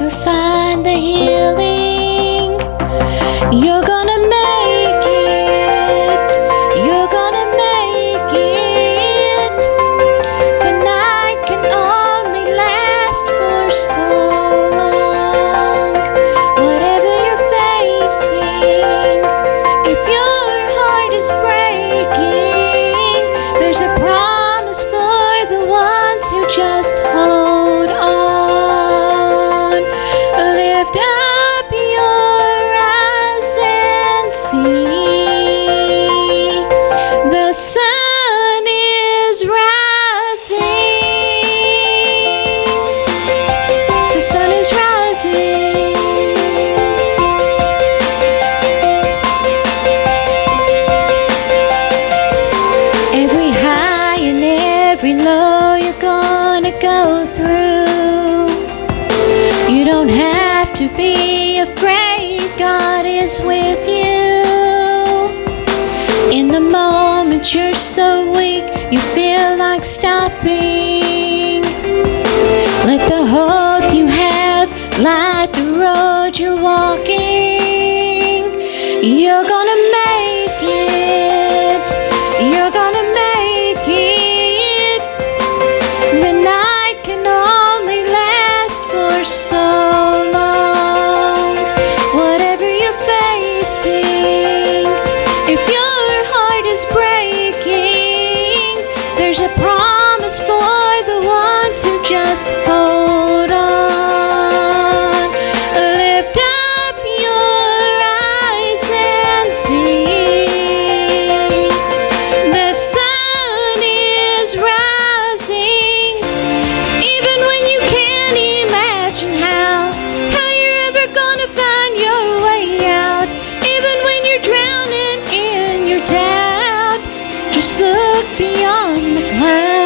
ever find the healing, you're gonna make it. You're gonna make it. The night can only last for so long. Whatever you're facing, if your heart is breaking, there's a promise for the ones who just hold on. Lift up your eyes and see. The sun is rising. The sun is rising. Every high and every low you're gonna go through. You don't have to be afraid, God is with you. In the moment you're so weak, you feel like stopping. Let the hope you have light the road you're walking. You're gonna make it. You're gonna make it. The night can only last for so long. Whatever you're facing, if your heart is breaking, there's a promise for the ones who just hold on. Lift up your eyes and see. The sun is rising. Even when you can't imagine how you're ever gonna find your way out. Even when you're drowning in your doubt, just look beyond the clouds.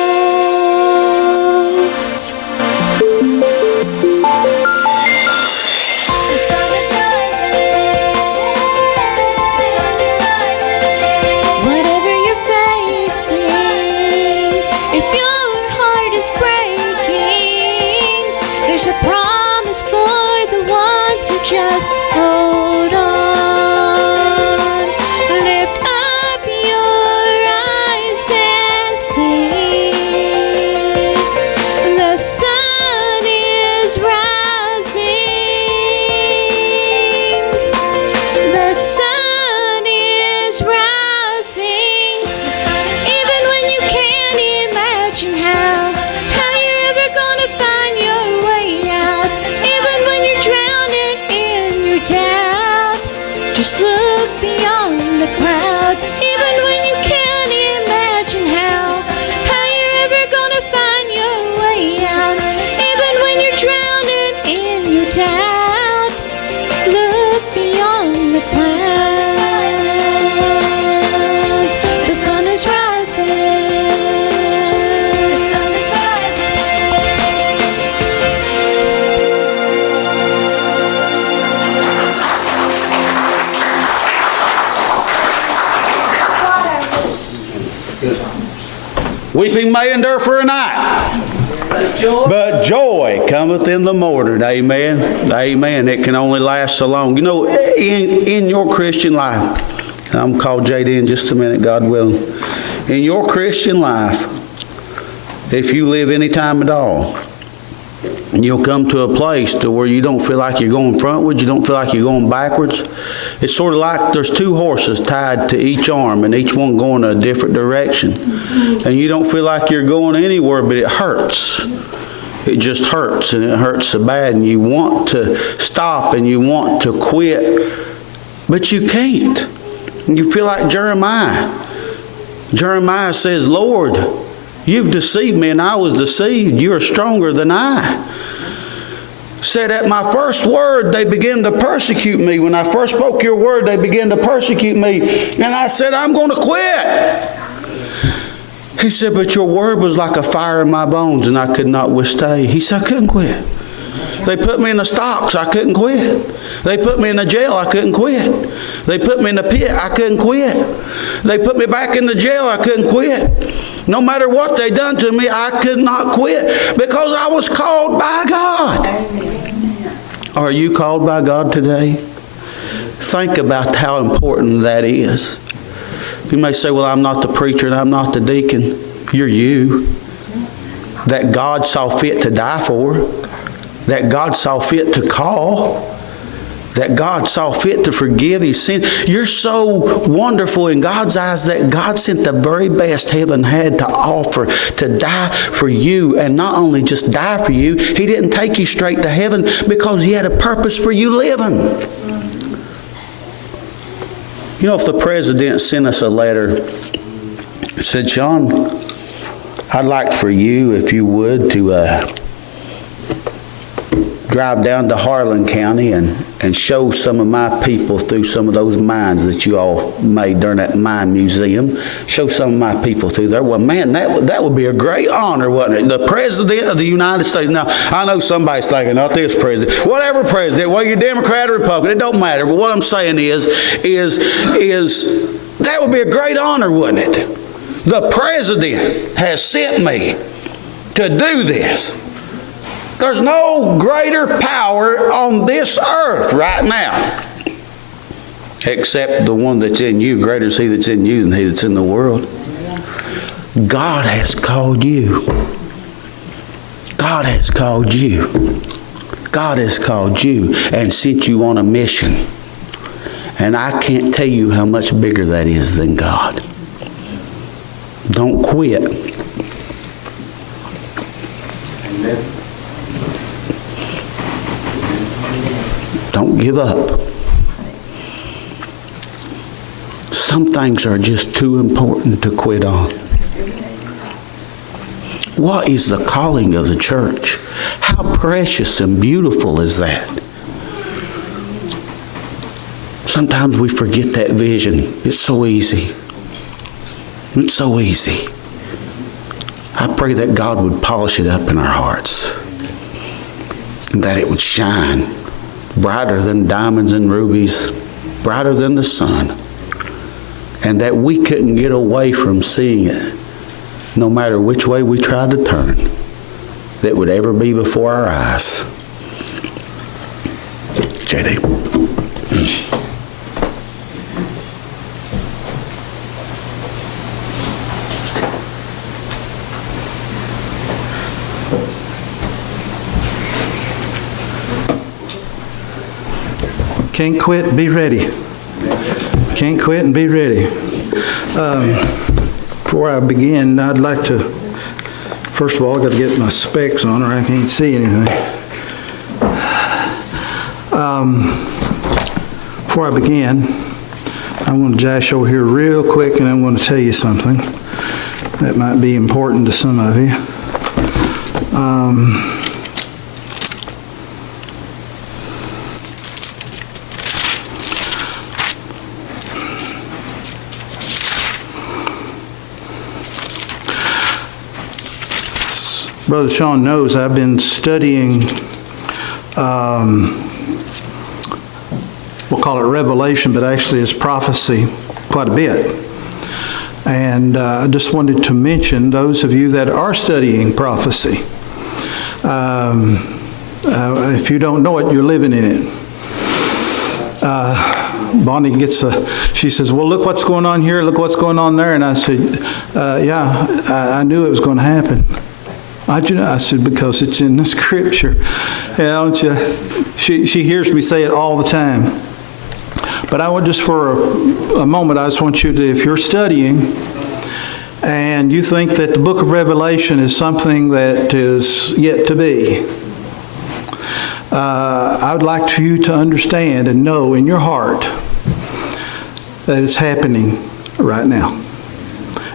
The sun is rising. The sun is rising. Whatever you're facing, if your heart is breaking, there's a promise for the ones who just hold on. Lift up your eyes and see. The sun is rising. The sun is rising. Even when you can't imagine how you're ever gonna find your way out. Even when you're drowning in your doubt, just look beyond the clouds. Even when you can't imagine how you're ever gonna find your way out. Even when you're drowning in your doubt, look beyond the clouds. The sun is rising. The sun is rising. Weeping may endure for a night, but joy cometh in the morning. Amen. Amen. It can only last so long. You know, in your Christian life, and I'm going to call JD in just a minute, God willing. In your Christian life, if you live any time at all, you'll come to a place to where you don't feel like you're going frontwards, you don't feel like you're going backwards. It's sort of like there's two horses tied to each arm and each one going a different direction. And you don't feel like you're going anywhere, but it hurts. It just hurts, and it hurts so bad, and you want to stop and you want to quit, but you can't. And you feel like Jeremiah. Jeremiah says, Lord, you've deceived me and I was deceived. You are stronger than I. Said at my first word, they began to persecute me. When I first spoke your word, they began to persecute me. And I said, I'm going to quit. He said, but your word was like a fire in my bones and I could not withstay. He said, I couldn't quit. They put me in the stocks, I couldn't quit. They put me in the jail, I couldn't quit. They put me in the pit, I couldn't quit. They put me back in the jail, I couldn't quit. No matter what they done to me, I could not quit because I was called by God. Are you called by God today? Think about how important that is. You may say, well, I'm not the preacher and I'm not the deacon. You're you. That God saw fit to die for. That God saw fit to call. That God saw fit to forgive his sin. You're so wonderful in God's eyes that God sent the very best heaven had to offer to die for you. And not only just die for you, he didn't take you straight to heaven because he had a purpose for you living. You know, if the president sent us a letter, it said, Sean, I'd like for you, if you would, to drive down to Harlan County and show some of my people through some of those mines that you all made during that mine museum. Show some of my people through there. Well, man, that would be a great honor, wouldn't it? The President of the United States. Now, I know somebody's thinking, not this president. Whatever president, whether you're Democrat or Republican, it don't matter. But what I'm saying is that would be a great honor, wouldn't it? The President has sent me to do this. There's no greater power on this earth right now, except the one that's in you. Greater is he that's in you than he that's in the world. God has called you. God has called you. God has called you and sent you on a mission. And I can't tell you how much bigger that is than God. Don't quit. Amen. Don't give up. Some things are just too important to quit on. What is the calling of the church? How precious and beautiful is that? Sometimes we forget that vision. It's so easy. It's so easy. I pray that God would polish it up in our hearts and that it would shine brighter than diamonds and rubies, brighter than the sun, and that we couldn't get away from seeing it, no matter which way we tried to turn, that would ever be before our eyes. J.D. Can't quit, be ready. Can't quit and be ready. Before I begin, I'd like to, first of all, I've got to get my specs on or I can't see anything. Before I begin, I'm going to dash over here real quick and I'm going to tell you something that might be important to some of you. Brother Sean knows I've been studying, we'll call it Revelation, but actually it's prophecy quite a bit. And I just wanted to mention those of you that are studying prophecy. If you don't know it, you're living in it. Bonnie she says, well, look what's going on here, look what's going on there. And I said, yeah, I knew it was going to happen. I said, because it's in the scripture. Yeah, she hears me say it all the time. But I want just for a moment, I just want you to, if you're studying and you think that the book of Revelation is something that is yet to be, I would like for you to understand and know in your heart that it's happening right now.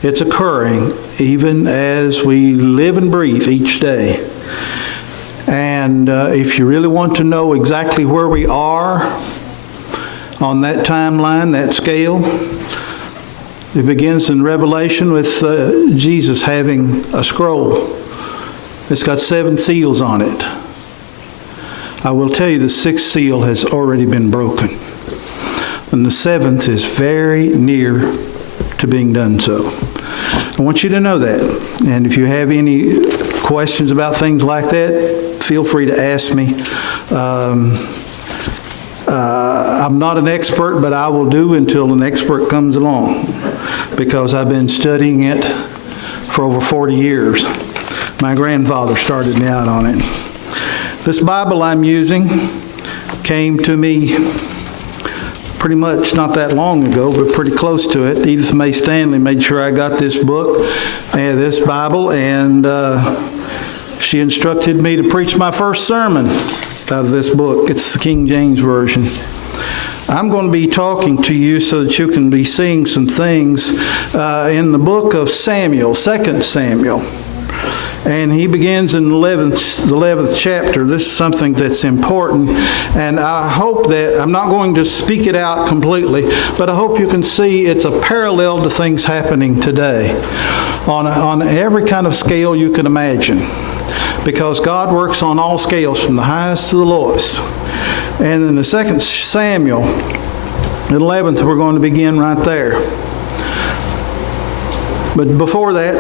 It's occurring even as we live and breathe each day. And if you really want to know exactly where we are on that timeline, that scale, it begins in Revelation with Jesus having a scroll. It's got 7 seals on it. I will tell you the 6th seal has already been broken. And the 7th is very near to being done so. I want you to know that. And if you have any questions about things like that, feel free to ask me. I'm not an expert, but I will do until an expert comes along, because I've been studying it for over 40 years. My grandfather started me out on it. This Bible I'm using came to me pretty much not that long ago, but pretty close to it. Edith May Stanley made sure I got this book, this Bible, and she instructed me to preach my first sermon out of this book. It's the King James Version. I'm going to be talking to you so that you can be seeing some things in the book of Samuel, 2 Samuel. And he begins in the 11th chapter. This is something that's important, and I hope that, I'm not going to speak it out completely, but I hope you can see it's a parallel to things happening today on every kind of scale you can imagine, because God works on all scales from the highest to the lowest. And in the 2 Samuel, the 11th, we're going to begin right there. But before that,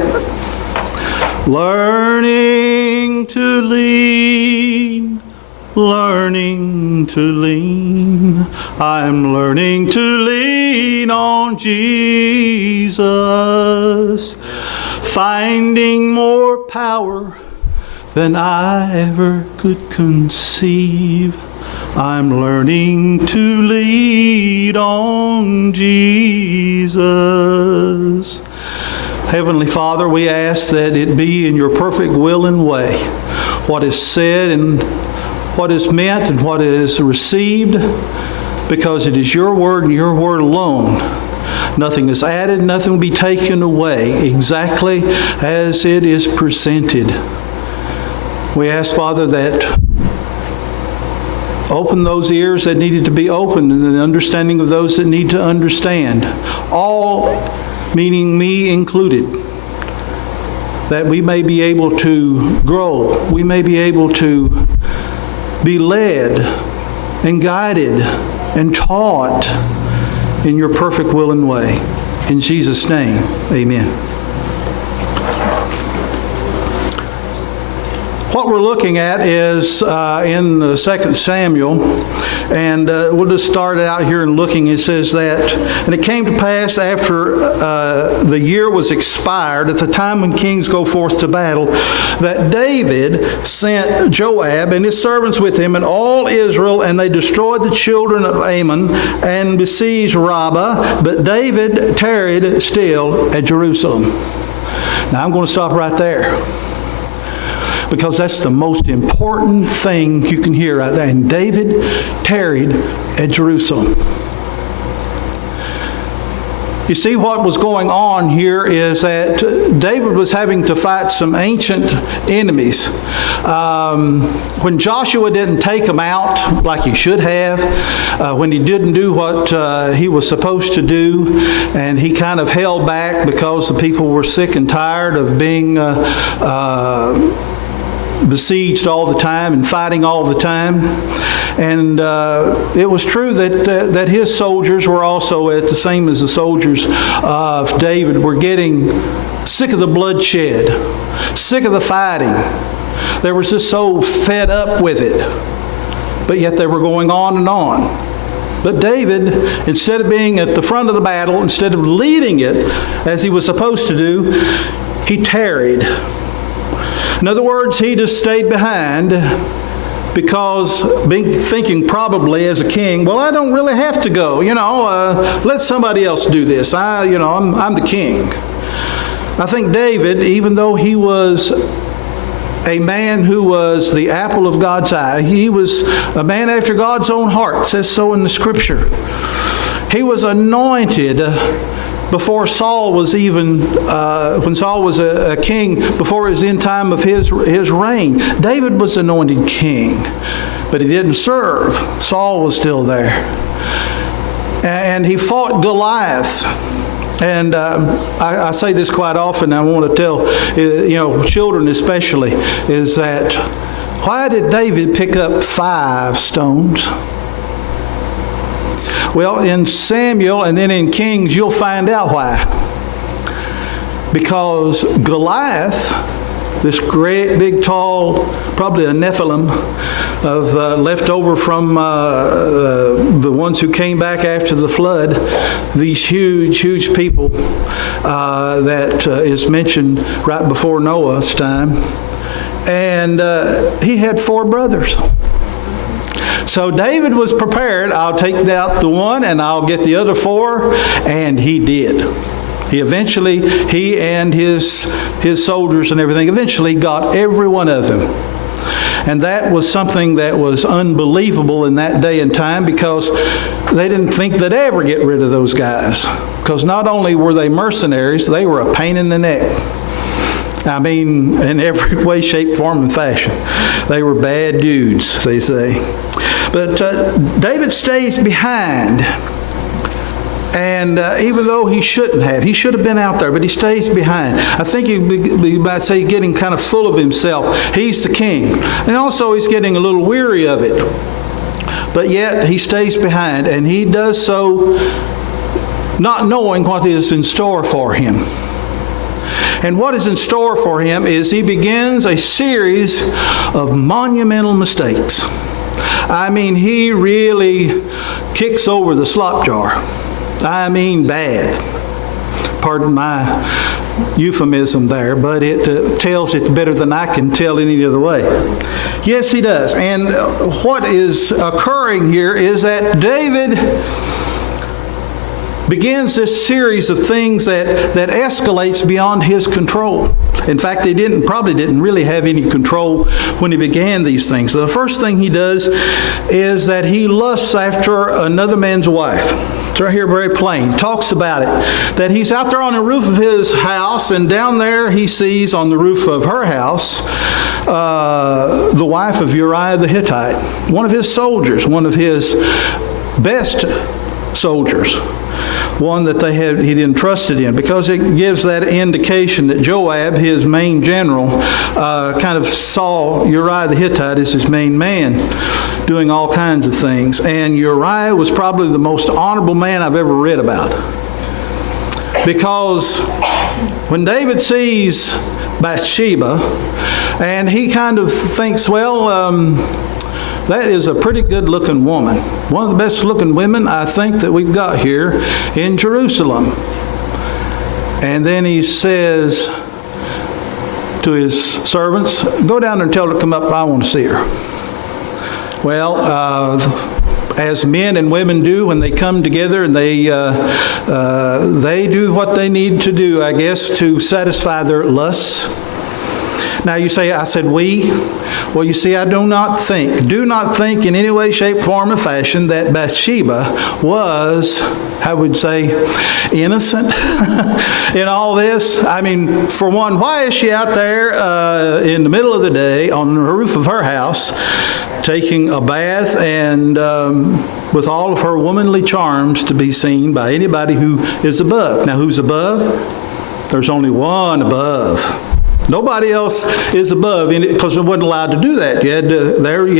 learning to lean, I'm learning to lean on Jesus, finding more power than I ever could conceive. I'm learning to lean on Jesus. Heavenly Father, we ask that it be in your perfect will and way what is said and what is meant and what is received, because it is your word and your word alone. Nothing is added, nothing will be taken away, exactly as it is presented. We ask, Father, that open those ears that needed to be opened and the understanding of those that need to understand. All, meaning me included, that we may be able to grow, we may be able to be led and guided and taught in your perfect will and way. In Jesus' name, amen. What we're looking at is in 2 Samuel, and we'll just start out here and looking. It says that, and it came to pass after the year was expired, at the time when kings go forth to battle, that David sent Joab and his servants with him and all Israel, and they destroyed the children of Ammon and besieged Rabbah, but David tarried still at Jerusalem. Now I'm going to stop right there, because that's the most important thing you can hear right there. And David tarried at Jerusalem. You see, what was going on here is that David was having to fight some ancient enemies. When Joshua didn't take them out like he should have, when he didn't do what he was supposed to do, and he kind of held back because the people were sick and tired of being besieged all the time and fighting all the time. And it was true that his soldiers were also, at the same as the soldiers of David, were getting sick of the bloodshed, sick of the fighting. They were just so fed up with it. But yet they were going on and on. But David, instead of being at the front of the battle, instead of leading it as he was supposed to do, he tarried. In other words, he just stayed behind, because thinking probably as a king, well, I don't really have to go. Let somebody else do this. I'm the king. I think David, even though he was a man who was the apple of God's eye, he was a man after God's own heart. It says so in the Scripture. He was anointed before Saul was even, when Saul was a king, before his end time of his reign. David was anointed king, but he didn't serve. Saul was still there. And he fought Goliath. And I say this quite often. I want to tell, children especially, is that why did David pick up 5 stones? Well, in Samuel and then in Kings, you'll find out why. Because Goliath this great, big, tall, probably a Nephilim of left over from the ones who came back after the flood. These huge, huge people that is mentioned right before Noah's time. And he had 4 brothers. So David was prepared. I'll take out the one and I'll get the other 4. And he did. He and his soldiers and everything eventually got every one of them. And that was something that was unbelievable in that day and time, because they didn't think they'd ever get rid of those guys. Because not only were they mercenaries, they were a pain in the neck. I mean, in every way, shape, form, and fashion. They were bad dudes, they say. But David stays behind. And even though he should have been out there, but he stays behind. I think you might say getting kind of full of himself. He's the king. And also he's getting a little weary of it. But yet he stays behind, and he does so not knowing what is in store for him. And what is in store for him is he begins a series of monumental mistakes. I mean, he really kicks over the slop jar. I mean bad. Pardon my euphemism there, but it tells it better than I can tell any other way. Yes, he does. And what is occurring here is that David begins this series of things that escalates beyond his control. In fact, he probably didn't really have any control when he began these things. So the first thing he does is that he lusts after another man's wife. It's right here very plain. He talks about it. That he's out there on the roof of his house, and down there he sees on the roof of her house the wife of Uriah the Hittite, one of his soldiers, one of his best soldiers. One that he'd entrusted in, because it gives that indication that Joab, his main general, kind of saw Uriah the Hittite as his main man, doing all kinds of things. And Uriah was probably the most honorable man I've ever read about. Because when David sees Bathsheba, and he kind of thinks, well, that is a pretty good-looking woman. One of the best-looking women, I think, that we've got here in Jerusalem. And then he says to his servants, go down there and tell her to come up. I want to see her. Well, as men and women do when they come together, and they do what they need to do, I guess, to satisfy their lusts. Now you say, I said we. Well, you see, I do not think in any way, shape, form, or fashion that Bathsheba was, I would say, innocent in all this. I mean, for one, why is she out there in the middle of the day on the roof of her house taking a bath, and with all of her womanly charms to be seen by anybody who is above? Now, who's above? There's only one above. Nobody else is above, because they wasn't allowed to do that. You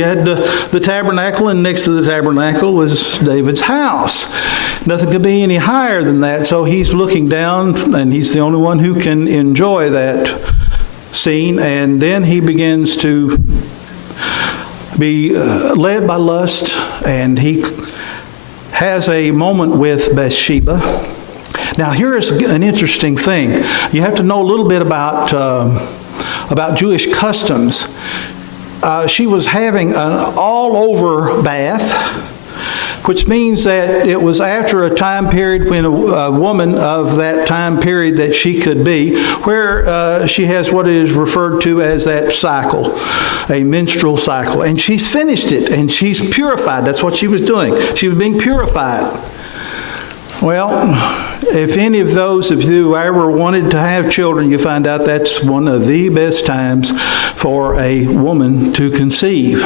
had the tabernacle, and next to the tabernacle was David's house. Nothing could be any higher than that. So he's looking down, and he's the only one who can enjoy that scene. And then he begins to be led by lust, and he has a moment with Bathsheba. Now, here is an interesting thing. You have to know a little bit about Jewish customs. She was having an all-over bath, which means that it was after a time period when a woman of that time period that she could be, where she has what is referred to as that cycle, a menstrual cycle. And she's finished it, and she's purified. That's what she was doing. She was being purified. Well, if any of those of you ever wanted to have children, you find out that's one of the best times for a woman to conceive.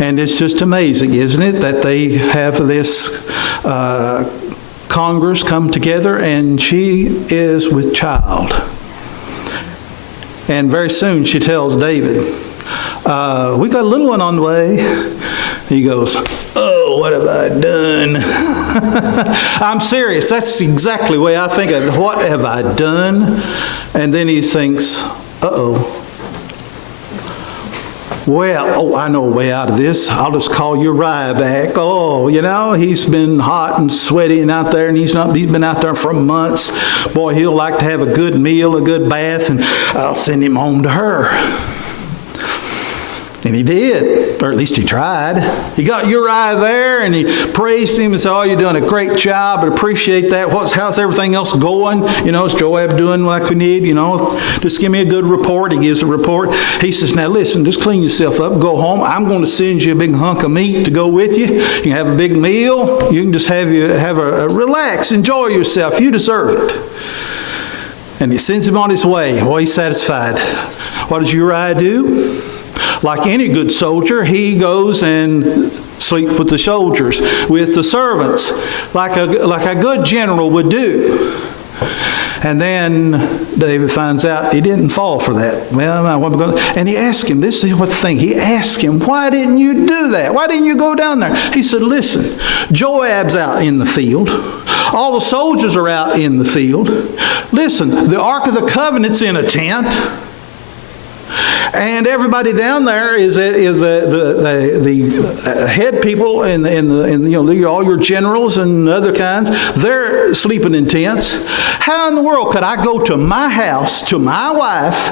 And it's just amazing, isn't it, that they have this Congress come together, and she is with child. And very soon she tells David, we got a little one on the way. He goes, oh, what have I done? I'm serious. That's exactly the way I think of it. What have I done? And then he thinks, Uh-oh. Well, I know a way out of this. I'll just call Uriah back. Oh, he's been hot and sweaty and out there, and he's been out there for months. Boy, he'll like to have a good meal, a good bath, and I'll send him home to her. And he did, or at least he tried. He got Uriah there, and he praised him and said, "Oh, you're doing a great job. I appreciate that. How's everything else going? Is Joab doing like we need? Just give me a good report." He gives a report. He says, "Now listen, just clean yourself up, go home. I'm going to send you a big hunk of meat to go with you. You can have a big meal. You can just have a relax, enjoy yourself. You deserve it." And he sends him on his way. Boy, he's satisfied. What does Uriah do? Like any good soldier, he goes and sleeps with the soldiers, with the servants, like a good general would do. And then David finds out he didn't fall for that. And he asked him, this is what the thing, he asked him, "Why didn't you do that? Why didn't you go down there?" He said, "Listen, Joab's out in the field. All the soldiers are out in the field. Listen, the Ark of the Covenant's in a tent. And everybody down there is the head people and all your generals and other kinds. They're sleeping in tents. How in the world could I go to my house, to my wife,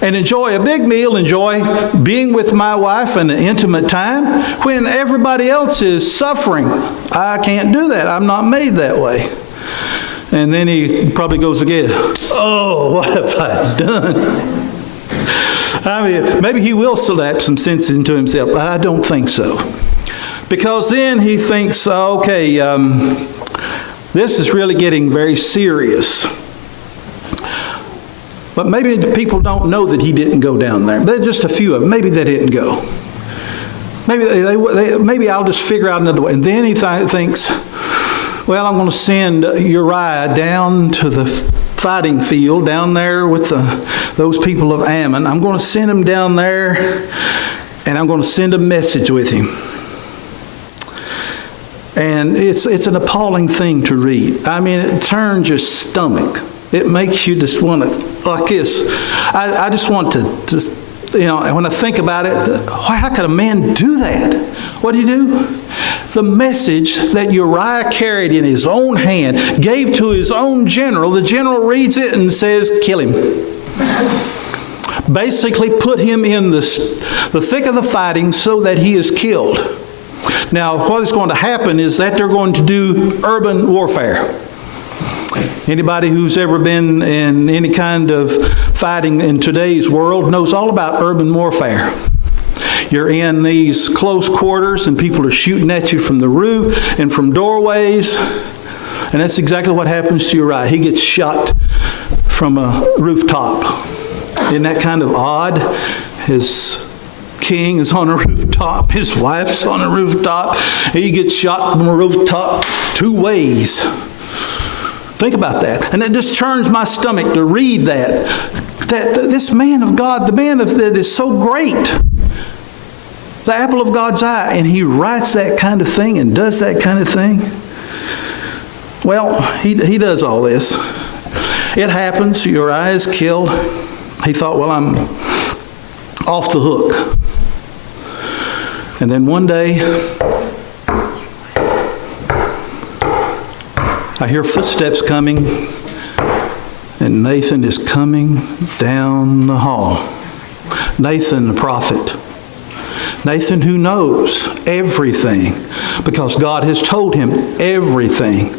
and enjoy a big meal, enjoy being with my wife in an intimate time, when everybody else is suffering? I can't do that. I'm not made that way." And then he probably goes again, "Oh, what have I done?" Maybe he will slap some sense into himself, but I don't think so. Because then he thinks, okay, this is really getting very serious. But maybe the people don't know that he didn't go down there. There's just a few of them. Maybe they didn't go. Maybe I'll just figure out another way. And then he thinks, well, I'm going to send Uriah down to the fighting field down there with those people of Ammon. I'm going to send him down there, and I'm going to send a message with him. And it's an appalling thing to read. It turns your stomach. It makes you just want to, like this. I just want to when I think about it, how could a man do that? What did he do? The message that Uriah carried in his own hand, gave to his own general. The general reads it and says, "Kill him." Basically put him in the thick of the fighting so that he is killed. Now, what is going to happen is that they're going to do urban warfare. Anybody who's ever been in any kind of fighting in today's world knows all about urban warfare. You're in these close quarters and people are shooting at you from the roof and from doorways. And that's exactly what happens to Uriah. He gets shot from a rooftop. Isn't that kind of odd? His king is on a rooftop. His wife's on a rooftop. He gets shot from a rooftop 2 ways. Think about that. And it just turns my stomach to read that this man of God, the man that is so great, the apple of God's eye, and he writes that kind of thing and does that kind of thing. Well, he does all this. It happens. Uriah is killed. He thought, well, I'm off the hook. And then one day, I hear footsteps coming, and Nathan is coming down the hall. Nathan, the prophet. Nathan, who knows everything, because God has told him everything.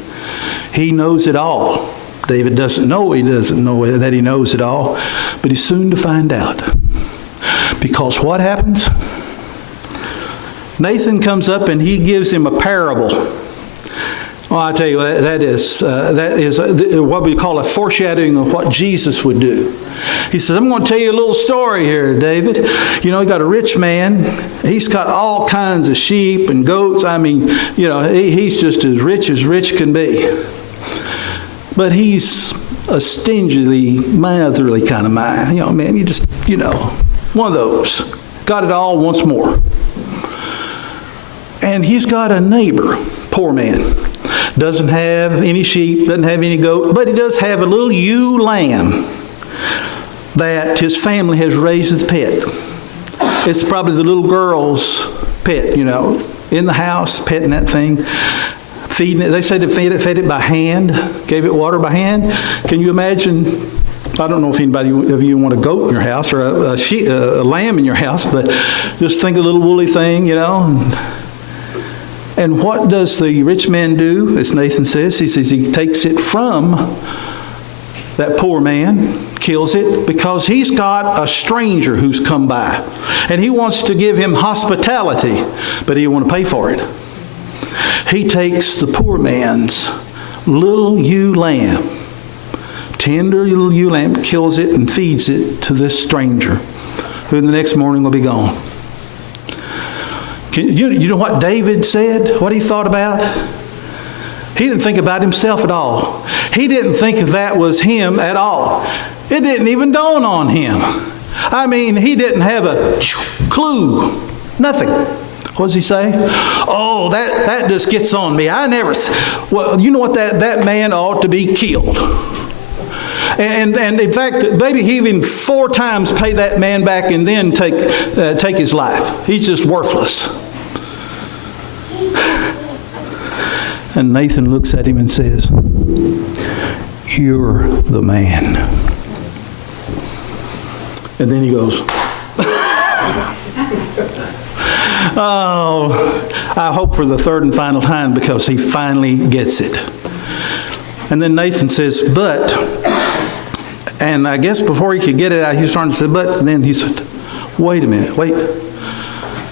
He knows it all. David doesn't know that he knows it all, but he's soon to find out. Because what happens? Nathan comes up and he gives him a parable. Well, I tell you, that is what we call a foreshadowing of what Jesus would do. He says, I'm going to tell you a little story here, David. You got a rich man. He's got all kinds of sheep and goats. He's just as rich can be. But he's a stingily, miserly kind of man. You just, one of those. Got it all once more. And he's got a neighbor, poor man. Doesn't have any sheep, doesn't have any goat, but he does have a little ewe lamb. that his family has raised as a pet. It's probably the little girl's pet, in the house, petting that thing, feeding it. They say they fed it by hand, gave it water by hand. Can you imagine? I don't know if anybody of you want a goat in your house or a lamb in your house, but just think a little woolly thing, And what does the rich man do, as Nathan says? He says he takes it from that poor man, kills it, because he's got a stranger who's come by. And he wants to give him hospitality, but he don't want to pay for it. He takes the poor man's little ewe lamb, tender little ewe lamb, kills it and feeds it to this stranger, who the next morning will be gone. You know what David said? What he thought about? He didn't think about himself at all. He didn't think that was him at all. It didn't even dawn on him. I mean, he didn't have a clue. Nothing. What does he say? Oh, that just gets on me. Well, you know what? That man ought to be killed. And in fact, maybe he even 4 times pay that man back and then take his life. He's just worthless. And Nathan looks at him and says, "You're the man." And then he goes, oh, I hope for the third and final time, because he finally gets it. And then Nathan says, "But," and I guess before he could get it out, he started to say, "But," and then he said, "Wait a minute, wait."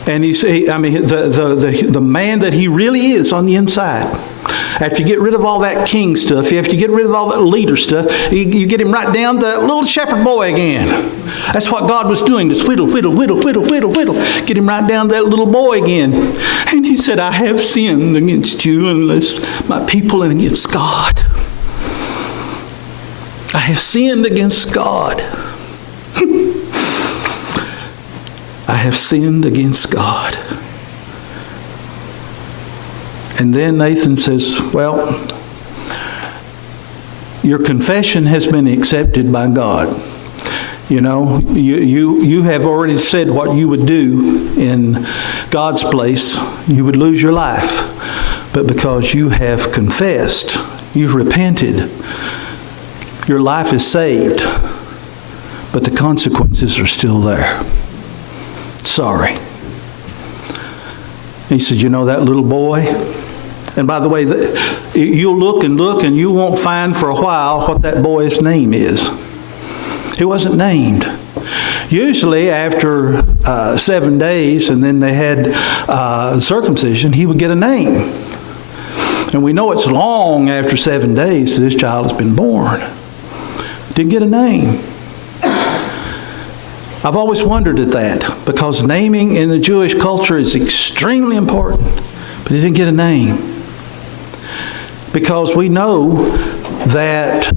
And the man that he really is on the inside, after you get rid of all that king stuff, after you get rid of all that leader stuff, you get him right down to that little shepherd boy again. That's what God was doing, just whittle, whittle, whittle, whittle, whittle, whittle. Get him right down to that little boy again. And he said, "I have sinned against you and my people and against God. I have sinned against God. I have sinned against God." And then Nathan says, "Well, your confession has been accepted by God. You have already said what you would do in God's place. You would lose your life. But because you have confessed, you've repented, your life is saved. But the consequences are still there. Sorry." He said, "That little boy?" And by the way, you'll look and you won't find for a while what that boy's name is. He wasn't named. Usually after 7 days, and then they had circumcision, he would get a name. And we know it's long after 7 days that this child has been born. Didn't get a name. I've always wondered at that, because naming in the Jewish culture is extremely important. But he didn't get a name. Because we know that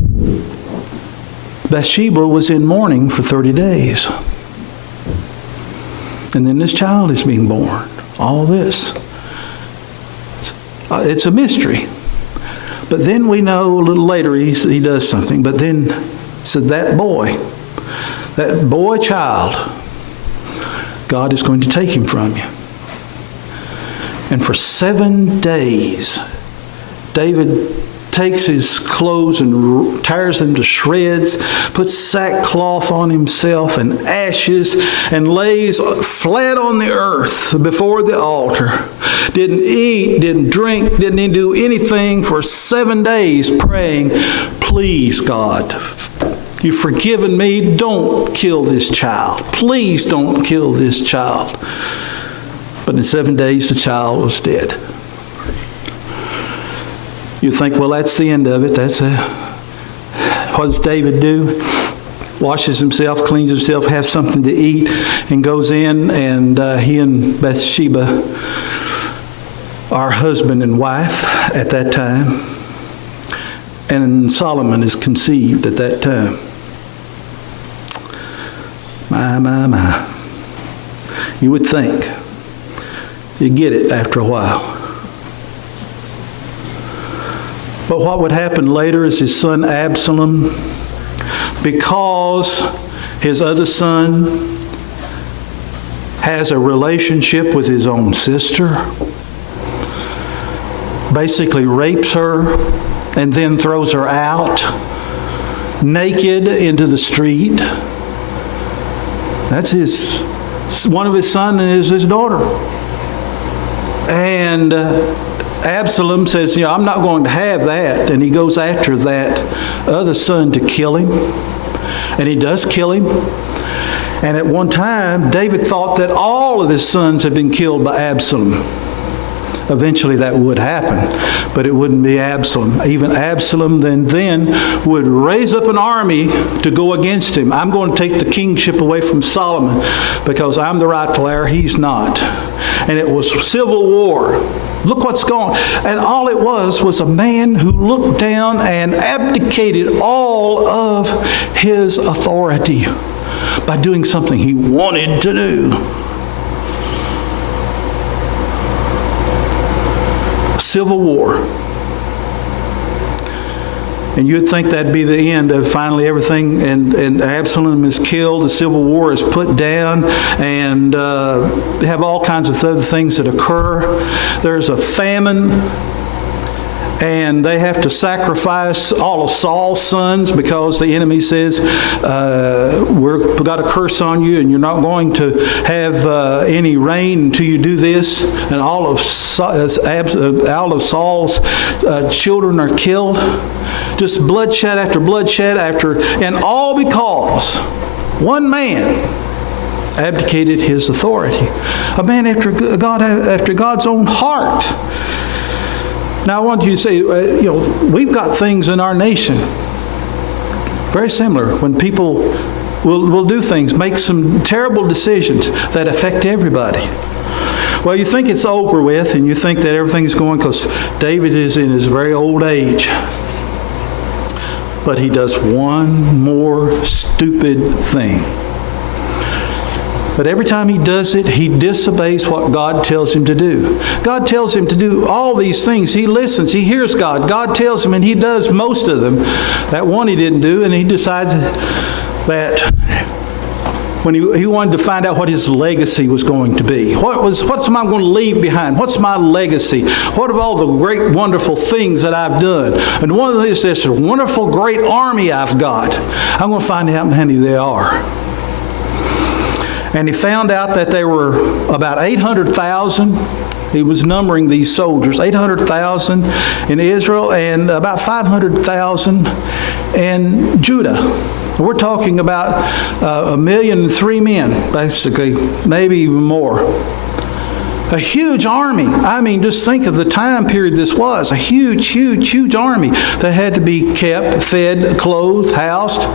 Bathsheba was in mourning for 30 days. And then this child is being born. All this. It's a mystery. But then we know a little later he does something. But then said that boy child, God is going to take him from you. And for 7 days, David takes his clothes and tears them to shreds, puts sackcloth on himself and ashes, and lays flat on the earth before the altar. Didn't eat, didn't drink, didn't do anything for 7 days, praying, "Please, God, you've forgiven me. Don't kill this child. Please don't kill this child." But in 7 days, the child was dead. You think, well, that's the end of it. What does David do? Washes himself, cleans himself, has something to eat, and goes in, and he and Bathsheba are husband and wife at that time. And Solomon is conceived at that time. My. You would think you get it after a while. But what would happen later is his son Absalom, because His other son has a relationship with his own sister, basically rapes her, and then throws her out naked into the street. That's one of his sons and his daughter. And Absalom says, I'm not going to have that. And he goes after that other son to kill him. And he does kill him. And at one time, David thought that all of his sons had been killed by Absalom. Eventually that would happen, but it wouldn't be Absalom. Even Absalom then would raise up an army to go against him. I'm going to take the kingship away from Solomon because I'm the rightful heir, he's not. And it was civil war. Look what's going on. And all it was a man who looked down and abdicated all of his authority by doing something he wanted to do. Civil war. And you'd think that'd be the end of finally everything, and Absalom is killed, the civil war is put down, and they have all kinds of other things that occur. There's a famine, and they have to sacrifice all of Saul's sons because the enemy says, we've got a curse on you and you're not going to have any rain until you do this. And all of Saul's children are killed. Just bloodshed after bloodshed and all because one man abdicated his authority. A man after God's own heart. Now I want you to say, we've got things in our nation very similar when people will do things, make some terrible decisions that affect everybody. Well, you think it's over with and you think that everything's going because David is in his very old age. But he does one more stupid thing. But every time he does it, he disobeys what God tells him to do. God tells him to do all these things. He listens. He hears God. God tells him, and he does most of them. That one he didn't do, and he decides that when he wanted to find out what his legacy was going to be. What's am I going to leave behind? What's my legacy? What of all the great, wonderful things that I've done? And one of these is this wonderful, great army I've got. I'm going to find out how many they are. And he found out that there were about 800,000. He was numbering these soldiers, 800,000 in Israel and about 500,000 in Judah. We're talking about 1,000,003 men, basically, maybe even more. A huge army. I mean, just think of the time period this was. A huge, huge, huge army that had to be kept, fed, clothed, housed.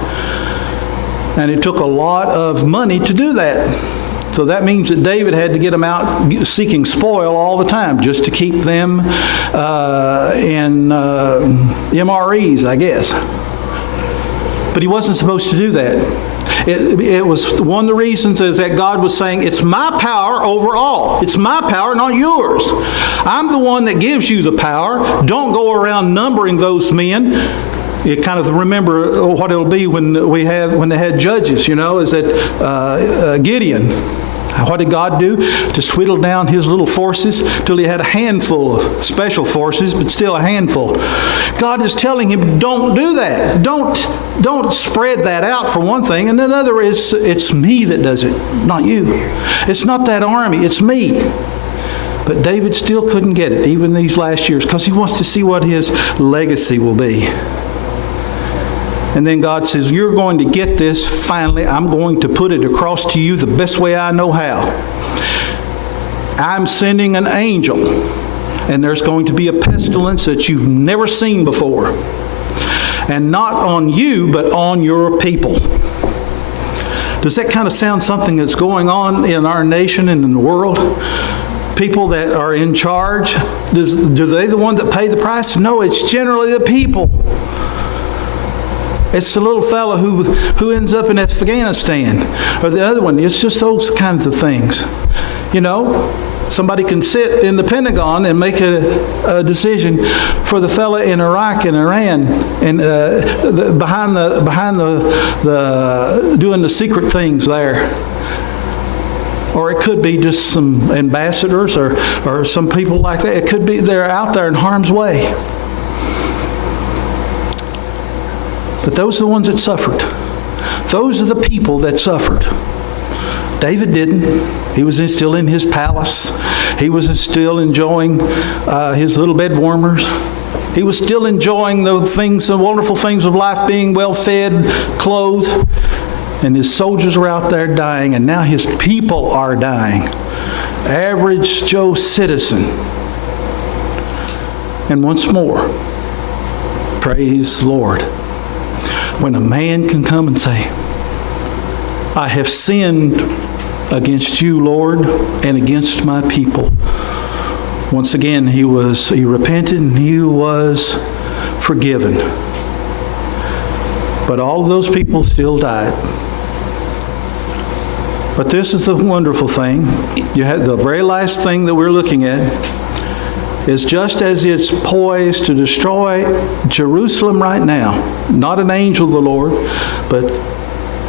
And it took a lot of money to do that. So that means that David had to get them out seeking spoil all the time just to keep them in MREs, I guess. But he wasn't supposed to do that. It was one of the reasons is that God was saying, it's my power over all. It's my power, not yours. I'm the one that gives you the power. Don't go around numbering those men. You kind of remember what it'll be when they had judges, is that Gideon. What did God do? Just whittle down his little forces till he had a handful of special forces, but still a handful. God is telling him, don't do that. Don't spread that out for one thing. And another is, it's me that does it, not you. It's not that army, it's me. But David still couldn't get it, even these last years, because he wants to see what his legacy will be. And then God says, you're going to get this finally. I'm going to put it across to you the best way I know how. I'm sending an angel, and there's going to be a pestilence that you've never seen before. And not on you, but on your people. Does that kind of sound something that's going on in our nation and in the world? People that are in charge, do they the one that pay the price? No, it's generally the people. It's the little fellow who ends up in Afghanistan, or the other one. It's just those kinds of things. Somebody can sit in the Pentagon and make a decision for the fella in Iraq and Iran and behind the doing the secret things there. Or it could be just some ambassadors or some people like that. It could be they're out there in harm's way. But those are the ones that suffered. Those are the people that suffered. David didn't. He was still in his palace. He was still enjoying his little bed warmers. He was still enjoying the wonderful things of life, being well fed, clothed. And his soldiers were out there dying, and now his people are dying. Average Joe citizen. And once more, praise the Lord. When a man can come and say, I have sinned against you, Lord, and against my people. Once again, he repented and he was forgiven. But all of those people still died. But this is the wonderful thing. You had the very last thing that we're looking at is just as it's poised to destroy Jerusalem right now, not an angel of the Lord, but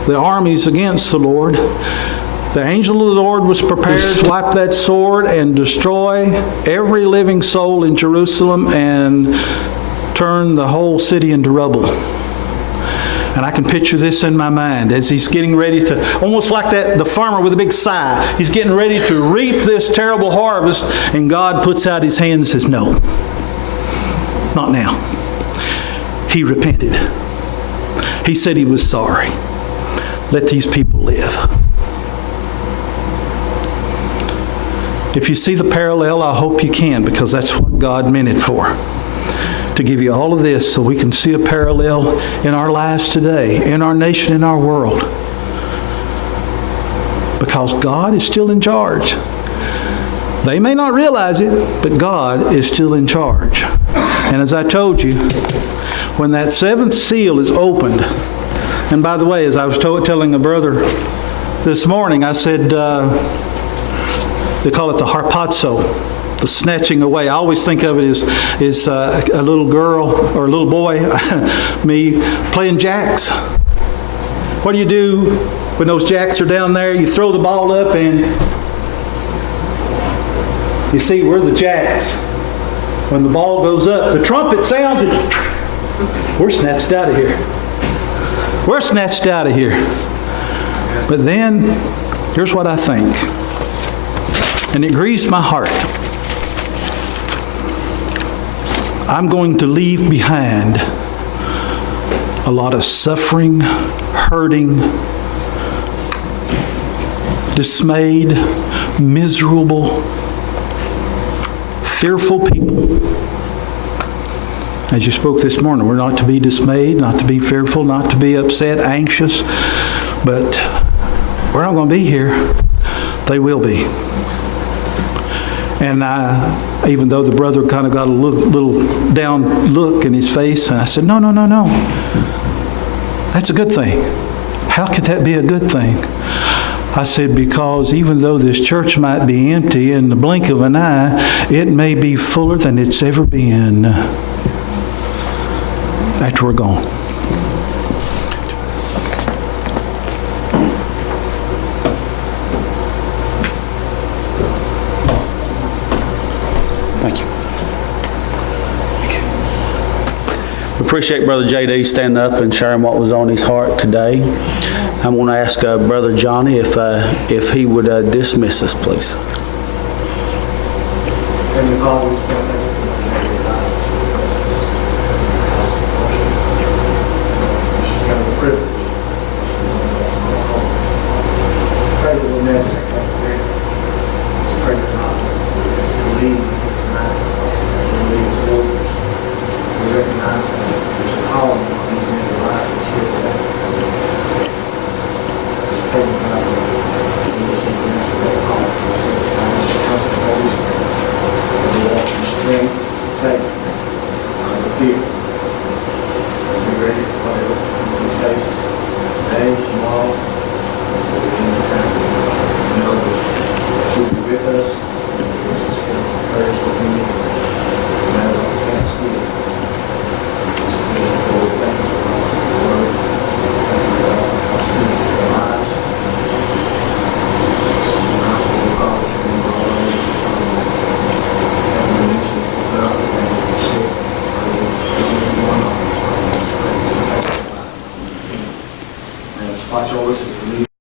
the armies against the Lord. The angel of the Lord was prepared to swipe that sword and destroy every living soul in Jerusalem and turn the whole city into rubble. And I can picture this in my mind as he's getting ready to, almost like the farmer with a big sigh. He's getting ready to reap this terrible harvest, and God puts out his hand and says, no, not now. He repented. He said he was sorry. Let these people live. If you see the parallel, I hope you can, because that's what God meant it for. To give you all of this so we can see a parallel in our lives today, in our nation, in our world. Because God is still in charge. They may not realize it, but God is still in charge. And as I told you, when that seventh seal is opened, and by the way, as I was telling a brother this morning, I said, they call it the harpazo. The snatching away. I always think of it as a little girl or a little boy, me playing jacks. What do you do when those jacks are down there? You throw the ball up and you see, we're the jacks. When the ball goes up, the trumpet sounds and we're snatched out of here. We're snatched out of here. But then, here's what I think. And it grieves my heart. I'm going to leave behind a lot of suffering, hurting, dismayed, miserable, fearful people. As you spoke this morning, we're not to be dismayed, not to be fearful, not to be upset, anxious, but we're not going to be here. They will be. And even though the brother kind of got a little down look in his face, and I said, no. That's a good thing. How could that be a good thing? I said, because even though this church might be empty in the blink of an eye, it may be fuller than it's ever been after we're gone. Thank you. We appreciate Brother J.D. standing up and sharing what was on his heart today. I want to ask Brother Johnny if he would dismiss us, please. Strength watch over us as we leave